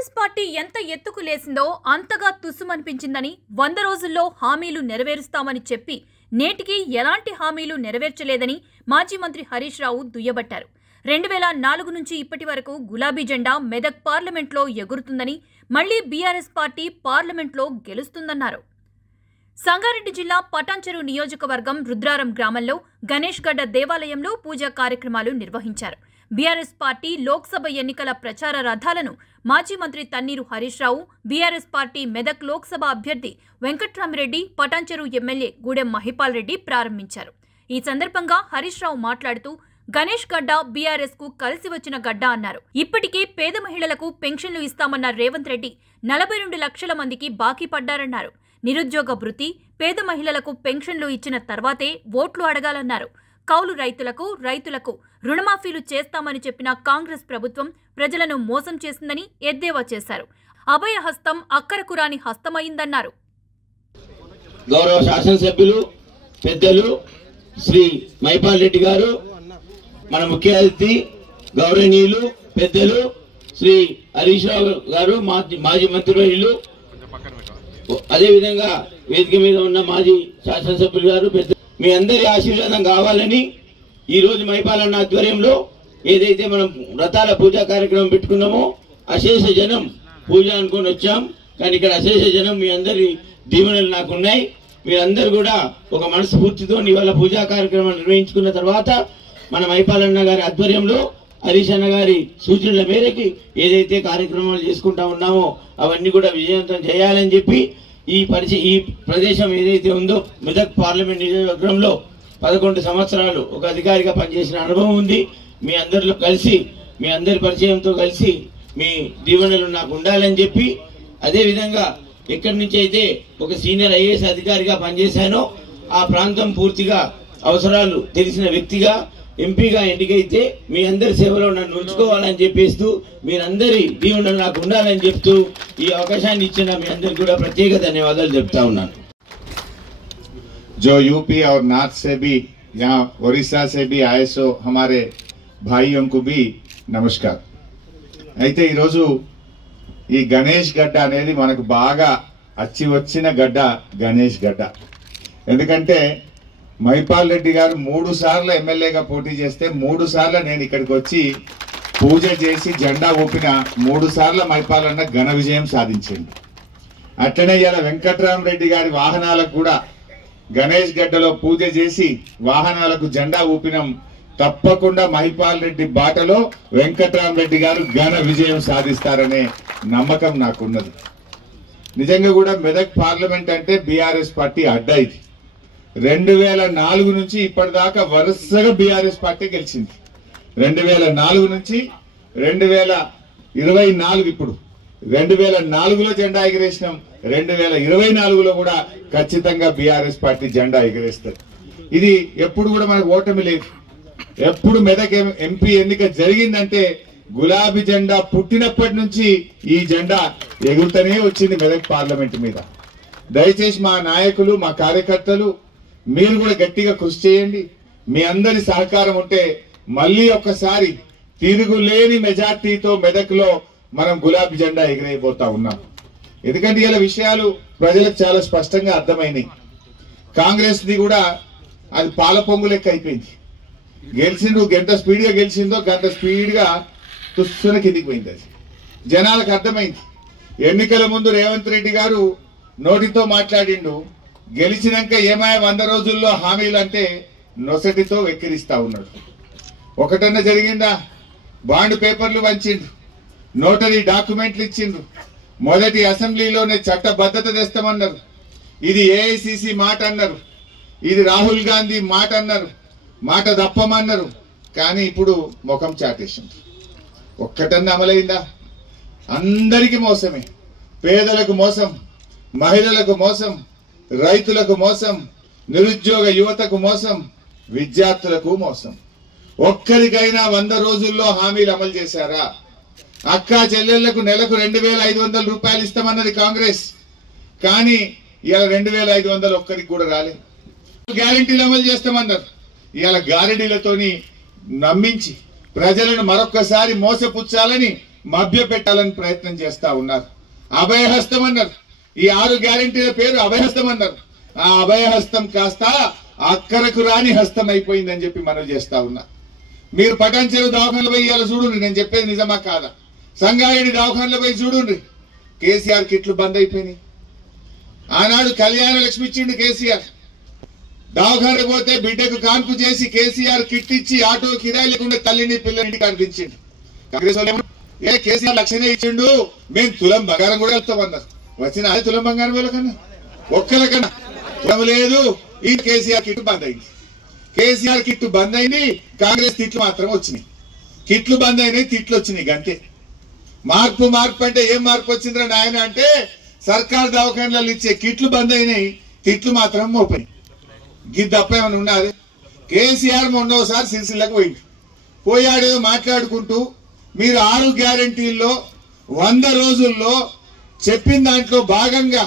Congress party ఎంత ఎత్తుకు లేసిందో అంతగా తుస్సుమనిపించిందని 100 రోజుల్లో హామీలు నెరవేరుస్తామని చెప్పి నేటికి ఎలాంటి హామీలు నెరవేర్చలేదని మాజీ మంత్రి హరీష్ రావు దుయ్యబట్టారు. 2004 నుంచి ఇప్పటి వరకు గులాబీ జెండా మెదక్ పార్లమెంట్లో ఎగురుతుందని, మళ్లీ బీఆర్ఎస్ పార్టీ పార్లమెంట్లో గెలుస్తుందన్నారు. సంగారెడ్డి జిల్లా పటాన్చెరు నియోజకవర్గం రుద్రారం గ్రామంలో గణేష్ గడ్డ దేవాలయంలో పూజా కార్యక్రమాలు నిర్వహించారు. బీఆర్ఎస్ పార్టీ లోక్సభ ఎన్నికల ప్రచార రథాలను మాజీ మంత్రి తన్నీరు హరీష్ రావు, బీఆర్ఎస్ పార్టీ మెదక్ లోక్సభ అభ్యర్థి వెంకట్రామిరెడ్డి, పటాన్చెరు ఎమ్మెల్యే గూడెం మహిపాల్ రెడ్డి ప్రారంభించారు. ఈ సందర్భంగా హరీష్ రావు మాట్లాడుతూ గణేష్ గడ్డ బీఆర్ఎస్ కు కలిసి వచ్చిన గడ్డ అన్నారు. ఇప్పటికే పేద మహిళలకు పెన్షన్లు ఇస్తామన్న రేవంత్ రెడ్డి 42 లక్షల మందికి బాకీ పడ్డారన్నారు. నిరుద్యోగ భృతి, పేద మహిళలకు పెన్షన్లు ఇచ్చిన తర్వాతే ఓట్లు అడగాలన్నారు. కౌలు రైతులకు రుణమాఫీలు చేస్తామని చెప్పిన కాంగ్రెస్ ప్రభుత్వం ప్రజలను మోసం చేసిందని ఎద్దేవా చేశారు. అభయహస్తం అక్కరకు రాని హస్తమైందన్నారు. గౌరవ శాసనసభ్యులు పెద్దలు శ్రీ మహిపాల్ రెడ్డి గారు, మన ముఖ్య అతిథి గౌరవనీయులు పెద్దలు శ్రీ హరీష్ రావు గారు, మాజీ మంత్రివర్యులు, అదేవిధంగా వేదిక మీద ఉన్న మాజీ శాసనసభ్యులు గారు, పెద్ద మీ అందరి ఆశీర్వాదం కావాలని ఈ రోజు మహిపాలన్న ఆధ్వర్యంలో ఏదైతే మనం వ్రతాల పూజా కార్యక్రమం పెట్టుకున్నామో అశేష జనం పూజ అనుకొని వచ్చాం. కానీ ఇక్కడ అశేష జనం మీ అందరి దీవెనలు నాకున్నాయి. మీరందరూ కూడా ఒక మనస్ఫూర్తితో ఇవాళ పూజా కార్యక్రమం నిర్వహించుకున్న తర్వాత మన మహిపాలన్న గారి ఆధ్వర్యంలో హరీష్ అన్న గారి సూచనల మేరకి ఏదైతే కార్యక్రమాలు చేసుకుంటా ఉన్నామో అవన్నీ కూడా విజయవంతం చేయాలని చెప్పి ఈ ప్రదేశం ఏదైతే ఉందో మెదక్ పార్లమెంట్ నియోజకవర్గంలో 11 సంవత్సరాలు ఒక అధికారిగా పనిచేసిన అనుభవం ఉంది. మీ అందరిలో కలిసి, మీ అందరి పరిచయంతో కలిసి మీ దీవెనలు నాకు ఉండాలని చెప్పి, అదేవిధంగా ఎక్కడి నుంచి అయితే ఒక సీనియర్ ఐఏఎస్ అధికారిగా పనిచేశానో ఆ ప్రాంతం పూర్తిగా అవసరాలు తెలిసిన వ్యక్తిగా ఎంపీగా ఎన్నికైతే మీ అందరి సేవలో నన్ను ఉంచుకోవాలని చెప్పేస్తూ మీరందరి దీవెనలు నాకు ఉండాలని చెప్తూ ఈ అవకాశాన్ని ఇచ్చిన మీ అందరికి కూడా ప్రత్యేక ధన్యవాదాలు చెప్తా ఉన్నాను. जो यूपी और नॉर्थ से भी, यहाँ ओडिशा से भी आए सो हमारे भाइयों को भी नमस्कार. అయితే ఈరోజు ఈ గణేష్ గడ్డ అనేది మనకు బాగా అచ్చి వచ్చిన గడ్డ గణేష్ గడ్డ. ఎందుకంటే మహిపాల్ రెడ్డి గారు 3 సార్లు ఎమ్మెల్యేగా పోటీ చేస్తే 3 సార్లు నేను ఇక్కడికి వచ్చి పూజ చేసి జెండా ఊపిన 3 సార్లు మహిపాలన్న ఘన విజయం సాధించింది. అట్లనే ఇలా వెంకట్రామిరెడ్డి గారి వాహనాలకు కూడా గణేష్ గడ్డలో పూజ చేసి వాహనాలకు జెండా ఊపినం. తప్పకుండా మహిపాల్ రెడ్డి బాటలో వెంకట్రామిరెడ్డి గారు ఘన విజయం సాధిస్తారనే నమ్మకం నాకున్నది. నిజంగా కూడా మెదక్ పార్లమెంట్ అంటే బీఆర్ఎస్ పార్టీ అడ్డా. ఇది 2004 నుంచి ఇప్పటిదాకా వరుసగా బీఆర్ఎస్ పార్టీ గెలిచింది. 2004 నుంచి 2024 ఇప్పుడు 2004లో జెండా ఎగిరేసినాం. 2024లో కూడా ఖచ్చితంగా బీఆర్ఎస్ పార్టీ జెండా ఎగిరేస్తారు. ఇది ఎప్పుడు కూడా మనకు ఓటమి లేదు. ఎప్పుడు మెదక్ ఎంపీ ఎన్నిక జరిగిందంటే గులాబీ జెండా పుట్టినప్పటి నుంచి ఈ జెండా ఎగురుతూనే వచ్చింది మెదక్ పార్లమెంట్ మీద. దయచేసి మా నాయకులు, మా కార్యకర్తలు మీరు కూడా గట్టిగా కృషి చేయండి. మీ అందరి సహకారం ఉంటే మళ్ళీ ఒక్కసారి తిరుగులేని మెజార్టీతో మెదక్లో మనం గులాబీ జెండా ఎగిరైపోతా ఉన్నాం. ఎందుకంటే ఇలా విషయాలు ప్రజలకు చాలా స్పష్టంగా అర్థమైనాయి. కాంగ్రెస్ ది కూడా అది పాల పొంగు లెక్క అయిపోయింది. గెలిచిండు, గంట స్పీడ్గా గెలిచిందో గంట స్పీడ్గా తుస్సున కిందికి పోయింది. అది జనాలకు అర్థమైంది. ఎన్నికల ముందు రేవంత్ రెడ్డి గారు నోటితో మాట్లాడిండు, గెలిచినాక ఏమాయ 100 రోజుల్లో హామీలు అంటే నొసటితో వెక్కిరిస్తా ఉన్నాడు. ఒకటన్నా జరిగిందా? బాండ్ పేపర్లు వంచిండు, నోటరీ డాక్యుమెంట్లు ఇచ్చిండ్రు, మొదటి అసెంబ్లీలోనే చట్టబద్ధత తెస్తామన్నారు, ఇది ఏఐసిసి మాట అన్నారు, ఇది రాహుల్ గాంధీ మాట అన్నారు, మాట తప్పమన్నారు. కానీ ఇప్పుడు ముఖం చాటేసింది. ఒక్కటన్నా అమలైందా? అందరికీ మోసమే. పేదలకు మోసం, మహిళలకు మోసం, రైతులకు మోసం, నిరుద్యోగ యువతకు మోసం, విద్యార్థులకు మోసం. ఒక్కరికైనా 100 రోజుల్లో హామీలు అమలు చేశారా? అక్కా చెల్లెళ్లకు నెలకు 2500 రూపాయలు ఇస్తామన్నది కాంగ్రెస్. కానీ ఇవాళ 2500 ఒక్కరికి కూడా రాలేదు. గ్యారెంటీలు అమలు చేస్తామన్నారు. ఇవాళ గ్యారెంటీలతోని నమ్మించి ప్రజలను మరొక్కసారి మోసపుచ్చాలని మభ్య పెట్టాలని ప్రయత్నం చేస్తా ఉన్నారు. అభయహస్తం అన్నారు. ఈ 6 గ్యారెంటీల పేరు అభయహస్తం అన్నారు. ఆ అభయహస్తం కాస్త అక్కరకు రాని హస్తం అయిపోయిందని చెప్పి మనం చేస్తా ఉన్నా. మీరు పటాన్చెరు దవాఖానలో పోయి ఇవాళ చూడండి, నేను చెప్పేది నిజమా కాదా. సంగారెడ్డి దవాఖానలో పోయి చూడండి, కేసీఆర్ కిట్లు బంద్ అయిపోయినాయి. ఆనాడు కళ్యాణ లక్ష్మి ఇచ్చిండు కేసీఆర్. దవాఖానకు పోతే బిడ్డకు కాన్పు చేసి కేసీఆర్ కిట్ ఇచ్చి ఆటో కిరాయి లేకుండా తల్లిని పిల్లని ఇంటికి అనిపించిండు. కాంగ్రెస్ వాళ్ళు ఏ కేసీఆర్ లక్షనే ఇచ్చిండు, మేము తులం బంగారం కూడా వెళ్తామన్నారు. వచ్చిన అదే తులం బంగారం వీళ్ళకన్నా ఒక్కరికన్నా తులం లేదు. ఈ కేసీఆర్ కిట్ బంద్ అయింది. కేసీఆర్ కిట్ బంద్ అయింది, కాంగ్రెస్ తిట్లు మాత్రం వచ్చినాయి. కిట్లు బంద్ అయినాయి, తిట్లు వచ్చినాయి. గంతే. మార్పు అంటే ఏం మార్పు వచ్చిందిరా నాయన అంటే, సర్కార్ దవాఖానలలో ఇచ్చే కిట్లు బంద్ అయినాయి, తిట్లు మాత్రం మోపాయి. గిద్ద తప్ప ఏమైనా ఉన్నది. కేసీఆర్ మొన్నోసారి సిరిసిల్లకు పోయాడేదో మాట్లాడుకుంటూ, మీరు 6 గ్యారెంటీల్లో 100 రోజుల్లో చెప్పిన దాంట్లో భాగంగా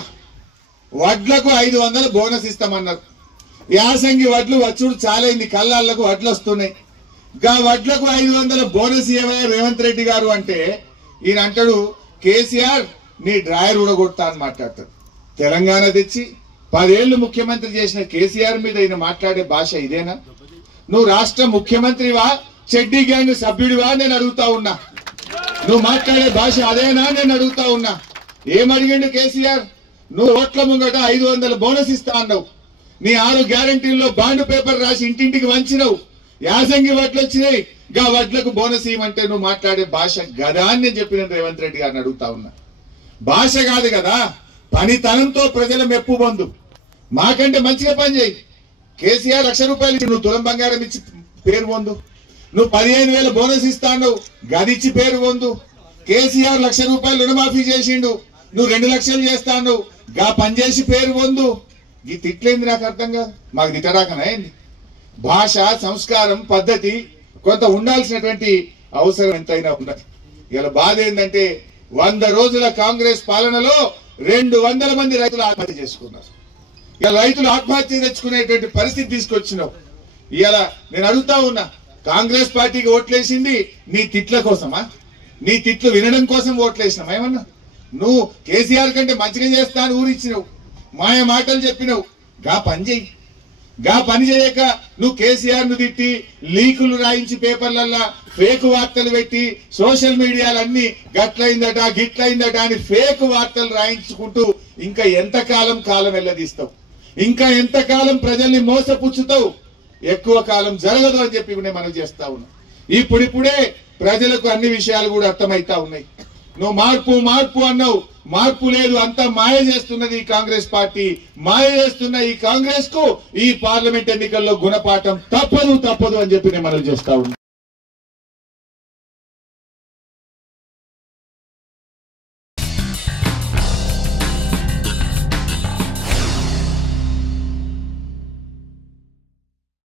వడ్లకు 500 బోనస్ ఇస్తామన్నారు. యాసంగి వడ్లు వచ్చుడు చాలైంది, కళ్ళాళ్లకు వడ్లు వస్తున్నాయి. గా వడ్లకు 500 బోనస్ ఇవ్వమని రేవంత్ రెడ్డి గారు అంటే, ఈయన అంటాడు కేసీఆర్ నీ డ్రాయర్ ఊడగొడతా అని మాట్లాడతాడు. తెలంగాణ తెచ్చి 10 ఏళ్లు ముఖ్యమంత్రి చేసిన కేసీఆర్ మీద ఈయన మాట్లాడే భాష ఇదేనా? నువ్వు రాష్ట్ర ముఖ్యమంత్రివా, చెడ్డీ గ్యాంగ్ సభ్యుడివా నేను అడుగుతా ఉన్నా. నువ్వు మాట్లాడే భాష అదేనా నేను అడుగుతా ఉన్నా. ఏమడిగిండు కేసీఆర్? నువ్వు ఓట్ల ముంగట 500 బోనస్ ఇస్తా అన్నావు. నీ 6 గ్యారెంటీల్లో బాండ్ పేపర్ రాసి ఇంటింటికి వంచినవు. యాసంగి వడ్లు వచ్చినాయి, గా వడ్లకు బోనస్ ఇవ్వమంటే నువ్వు మాట్లాడే భాష గదా అని నేను చెప్పిన రేవంత్ రెడ్డి గారిని అడుగుతా ఉన్నా. భాష కాదు కదా, పనితనంతో ప్రజల మెప్పు పొందు. మాకంటే మంచిగా పని చేయి. కేసీఆర్ ₹1,00,000 ఇచ్చి నువ్వు తులం బంగారం ఇచ్చి పేరు పొందు. నువ్వు 15,000 బోనస్ ఇస్తాను, గదిచ్చి పేరు పొందు. కేసీఆర్ ₹1,00,000 రుణమాఫీ చేసిండు, నువ్వు 2 లక్షలు చేస్తాను, గా పనిచేసి పేరు పొందు. ఈ తిట్లేంది నాకు అర్థం కాదు. మాకు తిట్టడాకనా ఏంది? భాష, సంస్కారం, పద్ధతి కొంత ఉండాల్సినటువంటి అవసరం ఎంతైనా ఉన్నది. ఇలా బాధ ఏంటంటే 100 రోజుల కాంగ్రెస్ పాలనలో 200 మంది రైతులు ఆత్మహత్య చేసుకున్నారు. ఇలా రైతులు ఆత్మహత్య తెచ్చుకునేటువంటి పరిస్థితి తీసుకొచ్చినావు. ఇలా నేను అడుగుతా ఉన్నా, కాంగ్రెస్ పార్టీకి ఓట్లేసింది నీ తిట్ల కోసమా? నీ తిట్లు వినడం కోసం ఓట్లేసినామా? ఏమన్నా నువ్వు కేసీఆర్ కంటే మంచిగా చేస్తా అని ఊరిచ్చినావు, మాయ మాటలు చెప్పినావు. గా పని చెయ్యి. గా పని చేయక నువ్వు కేసీఆర్ ను తిట్టి లీకులు రాయించి పేపర్లల్లా ఫేక్ వార్తలు పెట్టి సోషల్ మీడియాలన్నీ గట్లయిందట గిట్లయిందట అని ఫేక్ వార్తలు రాయించుకుంటూ ఇంకా ఎంతకాలం కాలం వెళ్ళదీస్తావు? ఇంకా ఎంతకాలం ప్రజల్ని మోసపుచ్చుతావు? ఎక్కువ కాలం జరగదు అని చెప్పి నేను మనం చేస్తా ఉన్నా. ఇప్పుడిప్పుడే ప్రజలకు అన్ని విషయాలు కూడా అర్థమైతా ఉన్నాయి. నువ్వు మార్పు అన్నావు, మార్పు లేదు, అంతా మాయ చేస్తున్నది ఈ కాంగ్రెస్ పార్టీ. మాయ చేస్తున్న ఈ కాంగ్రెస్ కు ఈ పార్లమెంట్ ఎన్నికల్లో గుణపాఠం తప్పదు అని చెప్పి నేను మనం చేస్తా ఉన్నా.